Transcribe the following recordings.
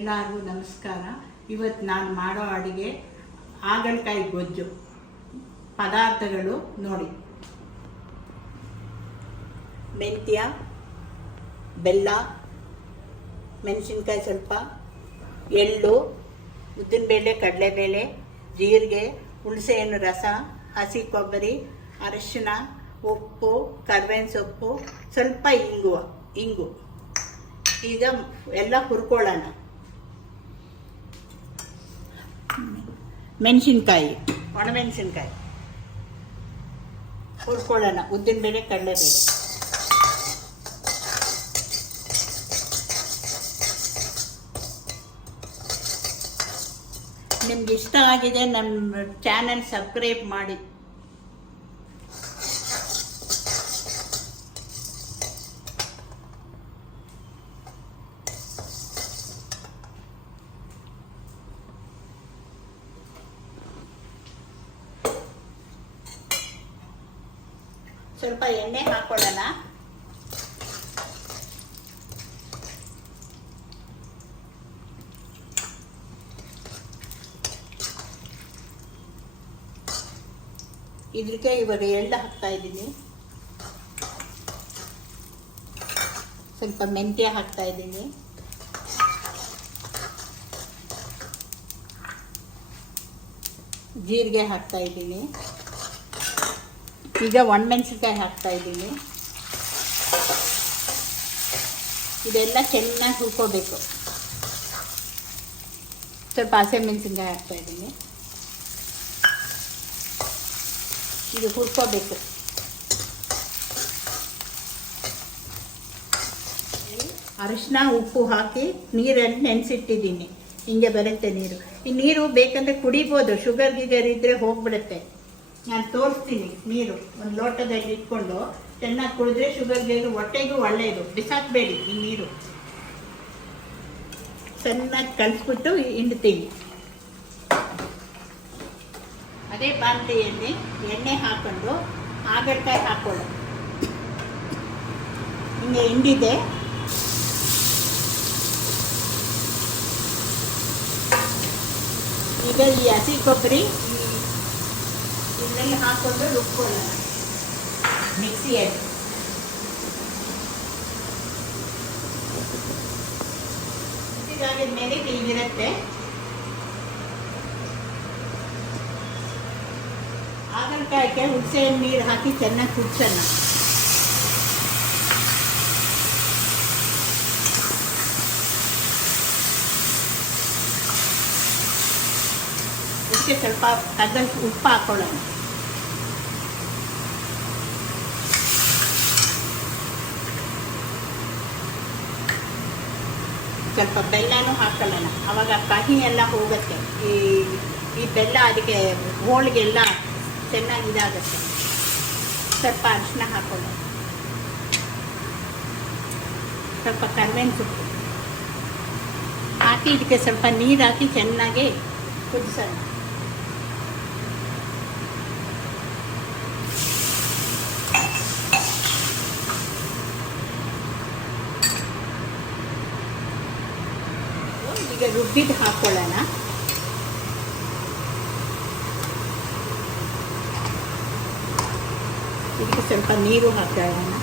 ಎಲ್ಲರಿಗೂ ನಮಸ್ಕಾರ. ಇವತ್ತು ನಾನು ಮಾಡೋ ಅಡುಗೆ ಹಾಗಲಕಾಯಿ ಗೊಜ್ಜು. ಪದಾರ್ಥಗಳು ನೋಡಿ: ಮೆಂತ್ಯ, ಬೆಲ್ಲ, ಮೆಣಸಿನ್ಕಾಯಿ ಸ್ವಲ್ಪ, ಎಳ್ಳು, ಉದ್ದಿನಬೇಳೆ, ಕಡಲೆಬೇಳೆ, ಜೀರಿಗೆ, ಹುಣಸೆಹಣ್ಣು ರಸ, ಹಸಿ ಕೊಬ್ಬರಿ, ಅರಿಶಿನ, ಉಪ್ಪು, ಕರಿಬೇವಿನ ಸೊಪ್ಪು, ಸ್ವಲ್ಪ ಇಂಗು. ಈಗ ಎಲ್ಲ ಹುರ್ಕೊಳ್ಳೋಣ. ಮೆಣಸಿನ್ಕಾಯಿ, ಒಣಮೆಣಸಿನ್ಕಾಯಿ ಹುರ್ಕೊಳ್ಳೋಣ. ಉದ್ದಿನಬೇಳೆ, ಕಡಲೆಬೇಳೆ. ನಿಮ್ಗೆ ಇಷ್ಟ ಆಗಿದೆ ನಮ್ಮ ಚಾನೆಲ್ ಸಬ್ಸ್ಕ್ರೈಬ್ ಮಾಡಿ. ಸ್ವಲ್ಪ ಎಣ್ಣೆ ಹಾಕೊಳ್ಳೋಣ. ಇದಕ್ಕೆ ಇವಾಗ ಎಳ್ಳು ಹಾಕ್ತಾ ಇದ್ದೀನಿ. ಸ್ವಲ್ಪ ಮೆಂತ್ಯ ಹಾಕ್ತಾ ಇದ್ದೀನಿ. ಜೀರಿಗೆ ಹಾಕ್ತಾ ಇದ್ದೀನಿ. ಈಗ ಒಣಮೆಣಸಿನ್ಕಾಯಿ ಹಾಕ್ತಾ ಇದ್ದೀನಿ. ಇದೆಲ್ಲ ಚೆನ್ನಾಗಿ ಹುರ್ಕೋಬೇಕು. ಸ್ವಲ್ಪ ಹಸಿಮೆಣಸಿನ್ಕಾಯಿ ಹಾಕ್ತಾ ಇದ್ದೀನಿ. ಇದು ಹುರ್ಕೋಬೇಕು. ಅರಿಶಿನ, ಉಪ್ಪು ಹಾಕಿ ನೀರಲ್ಲಿ ನೆನೆಸಿಟ್ಟಿದ್ದೀನಿ. ಹಿಂಗೆ ಬರುತ್ತೆ ನೀರು. ಈ ನೀರು ಬೇಕಂದರೆ ಕುಡಿಬೋದು. ಶುಗರ್ ಗಿಗರ್ ಇದ್ದರೆ ಹೋಗ್ಬಿಡುತ್ತೆ. ನಾನು ತೋರಿಸ್ತೀನಿ. ನೀರು ಒಂದು ಲೋಟದಲ್ಲಿ ಇಟ್ಕೊಂಡು ಚೆನ್ನಾಗಿ ಕುಡಿದ್ರೆ ಶುಗರ್ಗೆ, ಹೊಟ್ಟೆಗೂ ಒಳ್ಳೆಯದು. ಬಿಸಾಕಬೇಡಿ ಈ ನೀರು. ಚೆನ್ನಾಗಿ ಕಲಿಸ್ಬಿಟ್ಟು ಹಿಂಡ್ತೀನಿ. ಅದೇ ಬಾಣಲೆಯಲ್ಲಿ ಎಣ್ಣೆ ಹಾಕ್ಕೊಂಡು ಹಾಗಲಕಾಯಿ ಹಾಕ್ಕೊಳ್ಳೋ. ಹಿಂಗೆ ಹಿಂಡಿದೆ. ಈಗ ಈ ಹಸಿ ಕೊಬ್ಬರಿ ಇದರಲ್ಲಿ ಹಾಕ್ಕೊಂಡು ರುಬ್ಕೊಳ್ಳೋಣ ಮಿಕ್ಸಿಯಲ್ಲಿ. ಮಿಕ್ಸಿಗಾಗಿದ ಮೇಲೆ ಹೀಗಿರುತ್ತೆ. ಹಾಗಲಕಾಯಿಗೆ ಹುಣಸೆಹಣ್ಣು ನೀರು ಹಾಕಿ ಚೆನ್ನಾಗಿ ಕುದಿಸೋಣ. ಇದಕ್ಕೆ ಸ್ವಲ್ಪ ತಗ್ಗಷ್ಟು ಉಪ್ಪು ಹಾಕೊಳ್ಳೋಣ. ಸ್ವಲ್ಪ ಬೆಲ್ಲನೂ ಹಾಕೊಳ್ಳೋಣ. ಆವಾಗ ಕಹಿ ಎಲ್ಲ ಹೋಗುತ್ತೆ. ಈ ಬೆಲ್ಲ ಅದಕ್ಕೆ ಹೋಳಿಗೆಲ್ಲ ಚೆನ್ನಾಗಿ ಇದಾಗುತ್ತೆ. ಸ್ವಲ್ಪ ಅರಿಶಿನ ಹಾಕೊಳ್ಳೋಣ. ಸ್ವಲ್ಪ ಕರಿಬೇವಿನ ಸೊಪ್ಪು ಹಾಕಿ ಇದಕ್ಕೆ ಸ್ವಲ್ಪ ನೀರು ಹಾಕಿ ಚೆನ್ನಾಗಿ ಕುದಿಸೋಣ. ಈಗ ರುಬ್ಬಿದ್ದು ಹಾಕ್ಕೊಳ್ಳೋಣ. ಇದಕ್ಕೆ ಸ್ವಲ್ಪ ನೀರು ಹಾಕೊಳ್ಳೋಣ.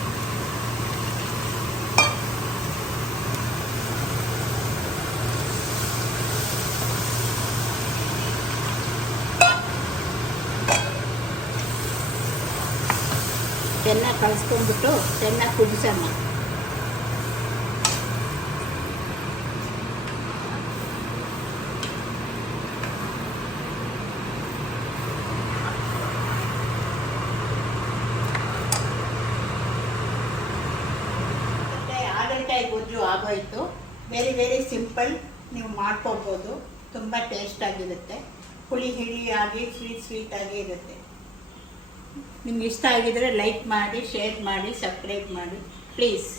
ಚೆನ್ನಾಗಿ ಕಳಿಸ್ಕೊಂಡ್ಬಿಟ್ಟು ಚೆನ್ನಾಗಿ ಕುದಿಸೋಣ. ಹಾಗಲಕಾಯಿ ಗೊಜ್ಜು ಆಗೋಯ್ತು. Very simple. ನೀವು ಮಾಡ್ಕೊಬೋದು. ತುಂಬ ಟೇಸ್ಟಾಗಿರುತ್ತೆ. ಹುಳಿ ಆಗಿ ಸ್ವೀಟ್ ಆಗಿ ಇರುತ್ತೆ. ನಿಮ್ಗೆ ಇಷ್ಟ ಆಗಿದ್ರೆ ಲೈಕ್ ಮಾಡಿ, ಶೇರ್ ಮಾಡಿ, ಸಬ್ಸ್ಕ್ರೈಬ್ ಮಾಡಿ ಪ್ಲೀಸ್.